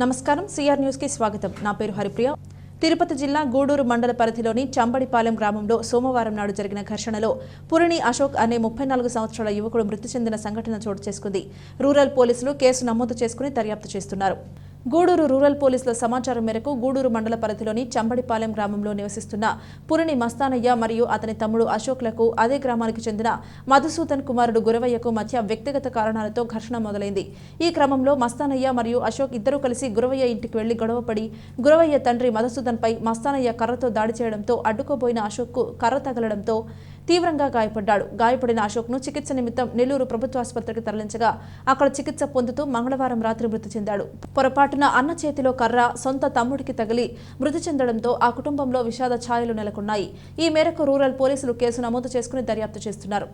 నమస్కారం CR news కి స్వాగతం. నా పేరు హరిప్రియ. తిరుపతి జిల్లా గూడూరు మండల పరిధిలోని చంబడిపాలెం గ్రామంలో సోమవారం నాడు జరిగిన ఘర్షణలో పురిణి అశోక్ అనే 34 సంవత్సరాల యువకుడు మృతి చెందిన సంఘటన చోటు చేసుకుంది. రూరల్ పోలీసులు కేసు నమోదు చేసుకుని దర్యాప్తు చేస్తున్నారు. గూడూరు రూరల్ పోలీసుల సమాచారం మేరకు గూడూరు మండల పరిధిలోని చంబడిపాలెం గ్రామంలో నివసిస్తున్న పురిణి మస్తానయ్య మరియు అతని తమ్ముడు అశోక్లకు అదే గ్రామానికి చెందిన మధుసూదన్ కుమారుడు గురవయ్యకు మధ్య వ్యక్తిగత కారణాలతో ఘర్షణ మొదలైంది. ఈ క్రమంలో మస్తానయ్య మరియు అశోక్ ఇద్దరూ కలిసి గురవయ్య ఇంటికి వెళ్లి గొడవపడి గురవయ్య తండ్రి మధుసూదన్పై మస్తానయ్య కర్రతో దాడి చేయడంతో అడ్డుకోబోయిన అశోక్కు కర్ర తగలడంతో తీవ్రంగా గాయపడ్డాడు. గాయపడిన అశోక్ను చికిత్స నిమిత్తం నెల్లూరు ప్రభుత్వాసుపత్రికి తరలించగా అక్కడ చికిత్స పొందుతూ మంగళవారం రాత్రి మృతి చెందాడు. పొరపాటున అన్న చేతిలో కర్ర సొంత తమ్ముడికి తగిలి మృతి చెందడంతో ఆ కుటుంబంలో విషాద ఛాయలు నెలకొన్నాయి. ఈ మేరకు రూరల్ పోలీసులు కేసు నమోదు చేసుకుని దర్యాప్తు చేస్తున్నారు.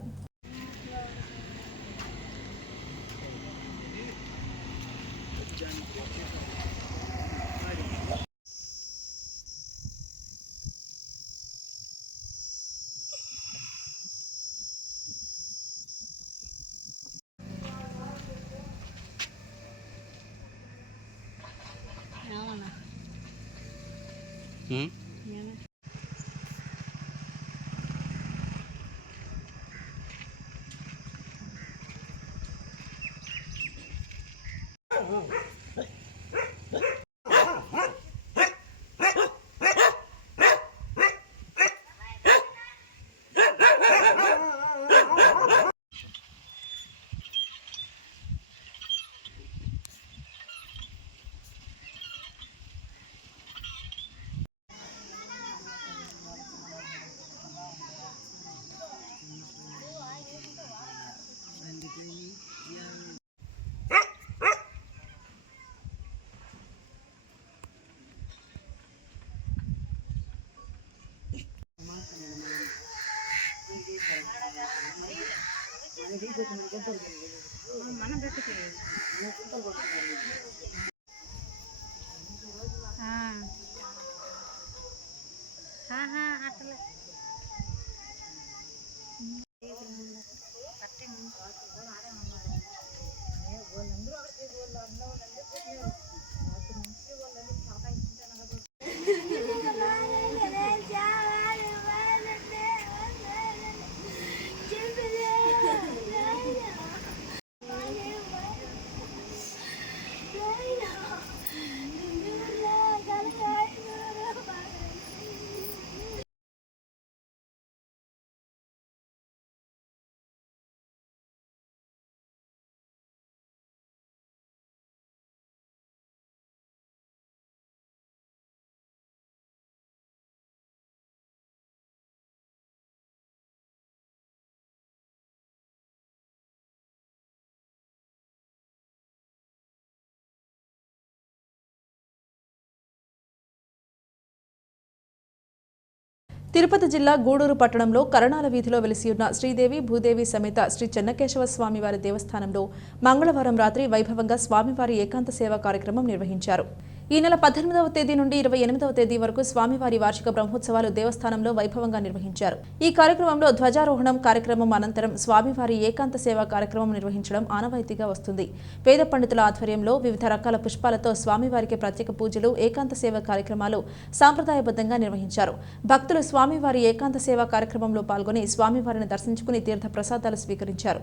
తిరుపతి జిల్లా గూడూరు పట్టణంలో కరణాల వీధిలో వెలిసియున్న శ్రీదేవి భూదేవి సమేత శ్రీ చెన్నకేశవ స్వామివారి దేవస్థానంలో మంగళవారం రాత్రి వైభవంగా స్వామివారి ఏకాంత సేవా కార్యక్రమం నిర్వహించారు. ఈ నెల 18వ తేదీ నుండి 28వ తేదీ వరకు స్వామివారి వార్షిక బ్రహ్మోత్సవాలు దేవస్థానంలో వైభవంగా నిర్వహించారు. ఈ కార్యక్రమంలో ధ్వజారోహణం కార్యక్రమం అనంతరం స్వామివారి ఏకాంత సేవా కార్యక్రమం నిర్వహించడం ఆనవాయితీగా వస్తుంది. వేద పండితుల ఆధ్వర్యంలో వివిధ రకాల పుష్పాలతో స్వామివారికి ప్రత్యేక పూజలు, ఏకాంత సేవా కార్యక్రమాలు సాంప్రదాయబద్ధంగా నిర్వహించారు. భక్తులు స్వామివారి ఏకాంత సేవా కార్యక్రమంలో పాల్గొని స్వామివారిని దర్శించుకుని తీర్థ ప్రసాదాలు స్వీకరించారు.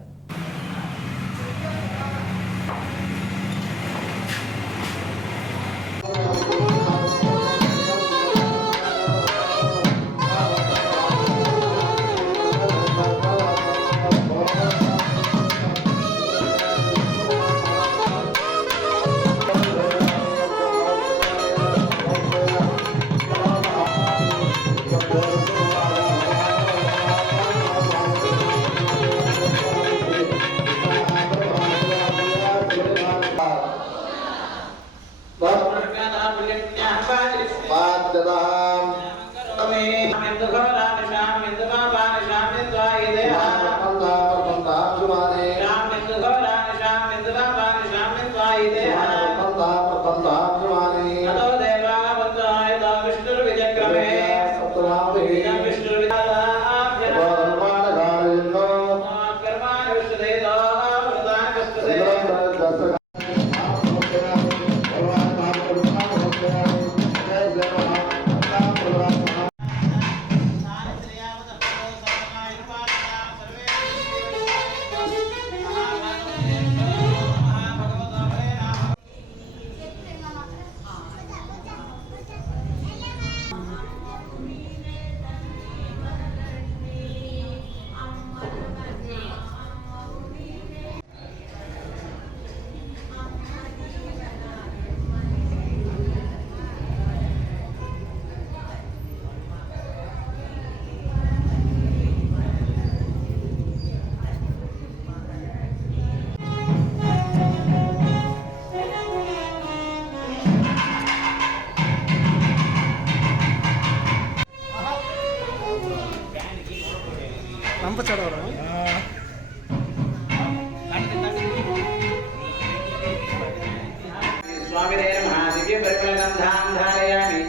स्वामिने नमः दिव्य परिमलगन्धां धारयामि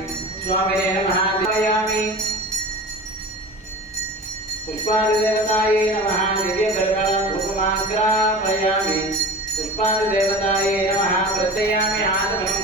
स्वामिने नमः धारयामि पुष्पादिदेवतायै नमः दिव्य परिमलधूपमाग्रापयामि पुष्पादिदेवतायै नमः प्रत्ययामि आत्मनं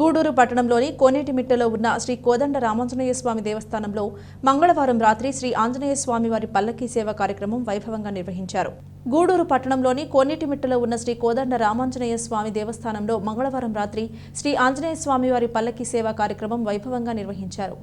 గూడూరు పట్టణంలోని కోనేటిమిట్టలో ఉన్న శ్రీ కోదండ రామాంజనేయ స్వామి దేవస్థానంలో మంగళవారం రాత్రి శ్రీ ఆంజనేయ స్వామి వారి పల్లకీ సేవ కార్యక్రమం వైభవంగా నిర్వహించారు. గూడూరు పట్టణంలోని కోనేటిమిట్టలో ఉన్న శ్రీ కోదండ రామాంజనేయ స్వామి దేవస్థానంలో మంగళవారం రాత్రి శ్రీ ఆంజనేయ స్వామి వారి పల్లకీ సేవ కార్యక్రమం వైభవంగా నిర్వహించారు.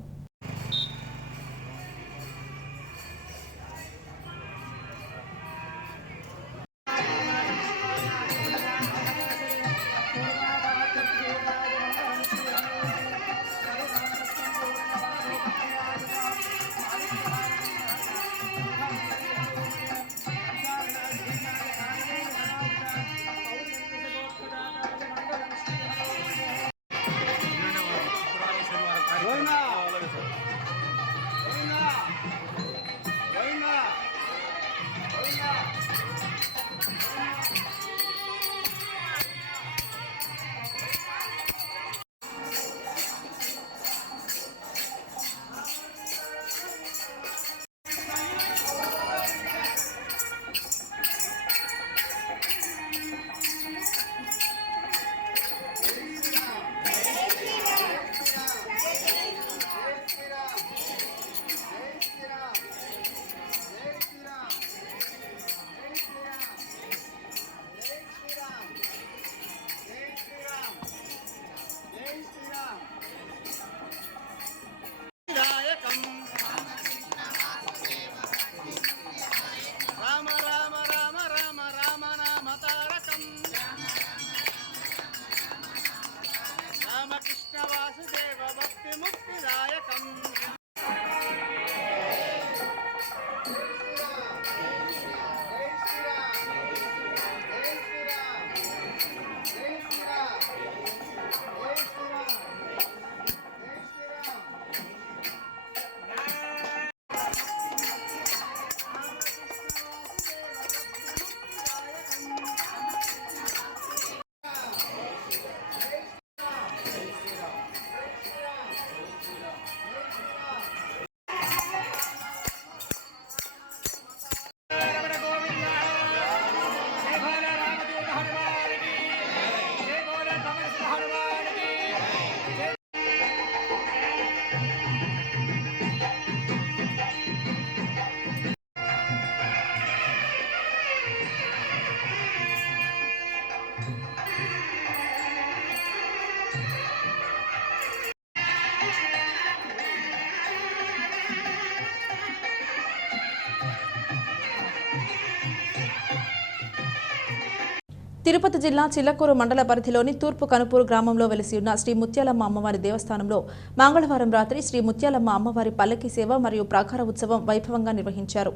తిరుపతి జిల్లా చిల్లకూరు మండల పరిధిలోని తూర్పు కనుపూరు గ్రామంలో వెలిసి ఉన్న శ్రీ ముత్యాలమ్మ అమ్మవారి దేవస్థానంలో మంగళవారం రాత్రి శ్రీ ముత్యాలమ్మ అమ్మవారి పల్లకీ సేవ మరియు ప్రాకార ఉత్సవం వైభవంగా నిర్వహించారు.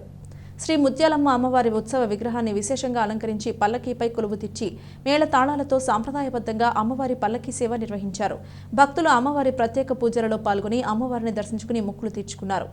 శ్రీ ముత్యాలమ్మ అమ్మవారి ఉత్సవ విగ్రహాన్ని విశేషంగా అలంకరించి పల్లకీపై కొలువు తెచ్చి మేళ తాళాలతో సాంప్రదాయబద్ధంగా అమ్మవారి పల్లకీ సేవ నిర్వహించారు. భక్తులు అమ్మవారి ప్రత్యేక పూజలలో పాల్గొని అమ్మవారిని దర్శించుకుని మొక్కులు తీర్చుకున్నారు.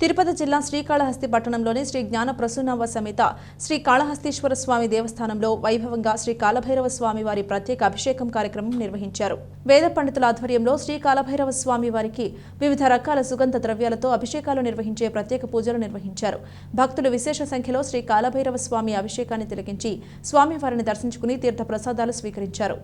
తిరుపతి జిల్లా శ్రీకాళహస్తి పట్టణంలోని శ్రీ జ్ఞాన ప్రసూనావ సమేత శ్రీ కాళహస్తీశ్వర స్వామి దేవస్థానంలో వైభవంగా శ్రీ కాలభైరవ స్వామి వారి ప్రత్యేక అభిషేకం కార్యక్రమం నిర్వహించారు. వేద పండితుల ఆధ్వర్యంలో శ్రీ కాలభైరవ స్వామి వారికి వివిధ రకాల సుగంధ ద్రవ్యాలతో అభిషేకాలు నిర్వహించే ప్రత్యేక పూజలు నిర్వహించారు. భక్తులు విశేష సంఖ్యలో శ్రీ కాలభైరవ స్వామి అభిషేకాన్ని తిలకించి స్వామివారిని దర్శించుకుని తీర్థ ప్రసాదాలు స్వీకరించారు.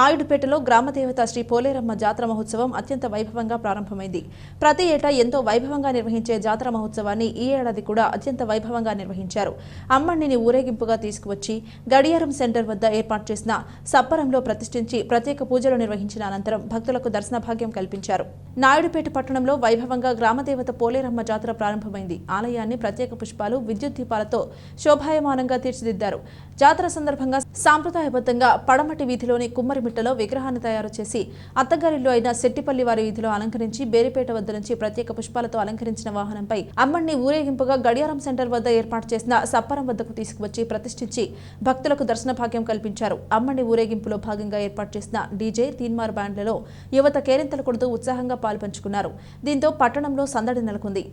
నాయుడుపేటలో గ్రామదేవత శ్రీ పోలేరమ్మ జాతర మహోత్సవం అత్యంత వైభవంగా ప్రారంభమైంది. ప్రతి ఏటా ఎంతో వైభవంగా నిర్వహించే జాతర మహోత్సవాన్ని ఈ ఏడాది కూడా అత్యంత వైభవంగా నిర్వహించారు. అమ్మణ్ణిని ఊరేగింపుగా తీసుకువచ్చి గడియారం సెంటర్ వద్ద ఏర్పాటు చేసిన సప్పరంలో ప్రతిష్ఠించి ప్రత్యేక పూజలు నిర్వహించిన అనంతరం భక్తులకు దర్శన భాగ్యం కల్పించారు. నాయుడుపేట పట్టణంలో వైభవంగా గ్రామదేవత పోలేరమ్మ జాతర ప్రారంభమైంది. ఆలయాన్ని ప్రత్యేక పుష్పాలు, విద్యుత్ దీపాలతో శోభాయమానంగా తీర్చిదిద్దారు. జాతర సందర్భంగా సాంప్రదాయబద్ధంగా పడమటి వీధిలోని కుమ్మరిమిట్టలో విగ్రహాన్ని తయారు చేసి అత్తగారిల్లు అయిన శెట్టిపల్లి వారి వీధిలో అలంకరించి బేరిపేట వద్ద నుంచి ప్రత్యేక పుష్పాలతో అలంకరించిన వాహనంపై అమ్మణ్ణి ఊరేగింపుగా గడియారం సెంటర్ వద్ద ఏర్పాటు చేసిన సప్పరం వద్దకు తీసుకువచ్చి ప్రతిష్ఠించి భక్తులకు దర్శన భాగ్యం కల్పించారు. అమ్మణ్ణి ఊరేగింపులో భాగంగా ఏర్పాటు చేసిన డీజే, తీన్మార్ బ్యాండ్లలో యువత కేరింతలు కొడుతూ ఉత్సాహంగా పాల్పంచుకున్నారు. దీంతో పట్టణంలో సందడి నెలకొంది.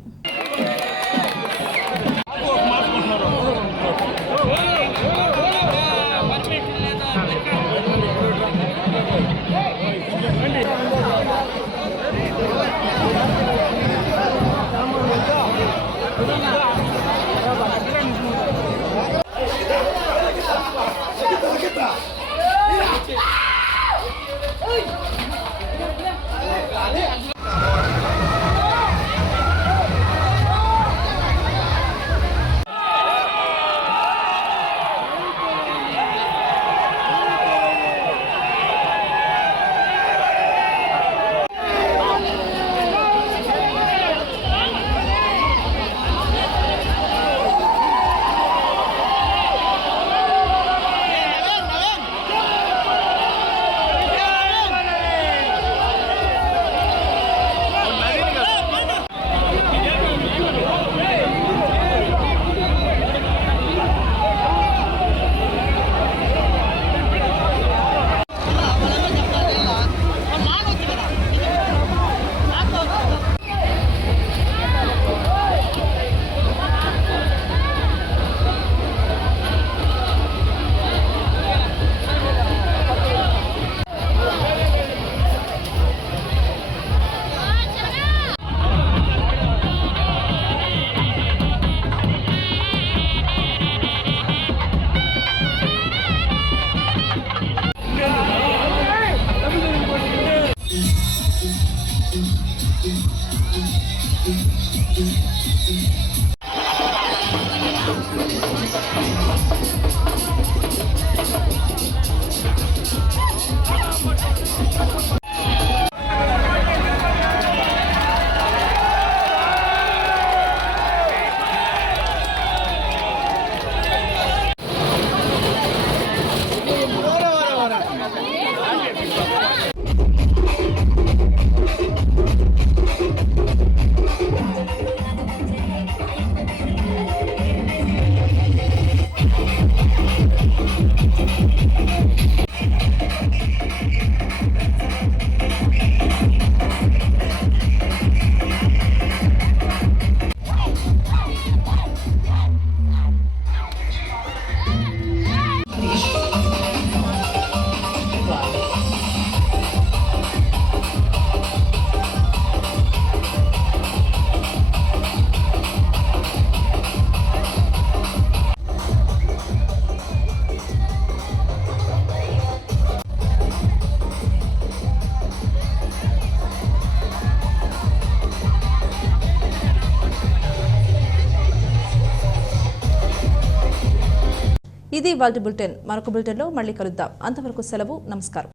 ఇది వాల్టి బులెటిన్. మరొక బులెటిన్లో మళ్ళీ కలుద్దాం. అంతవరకు సెలవు. నమస్కారం.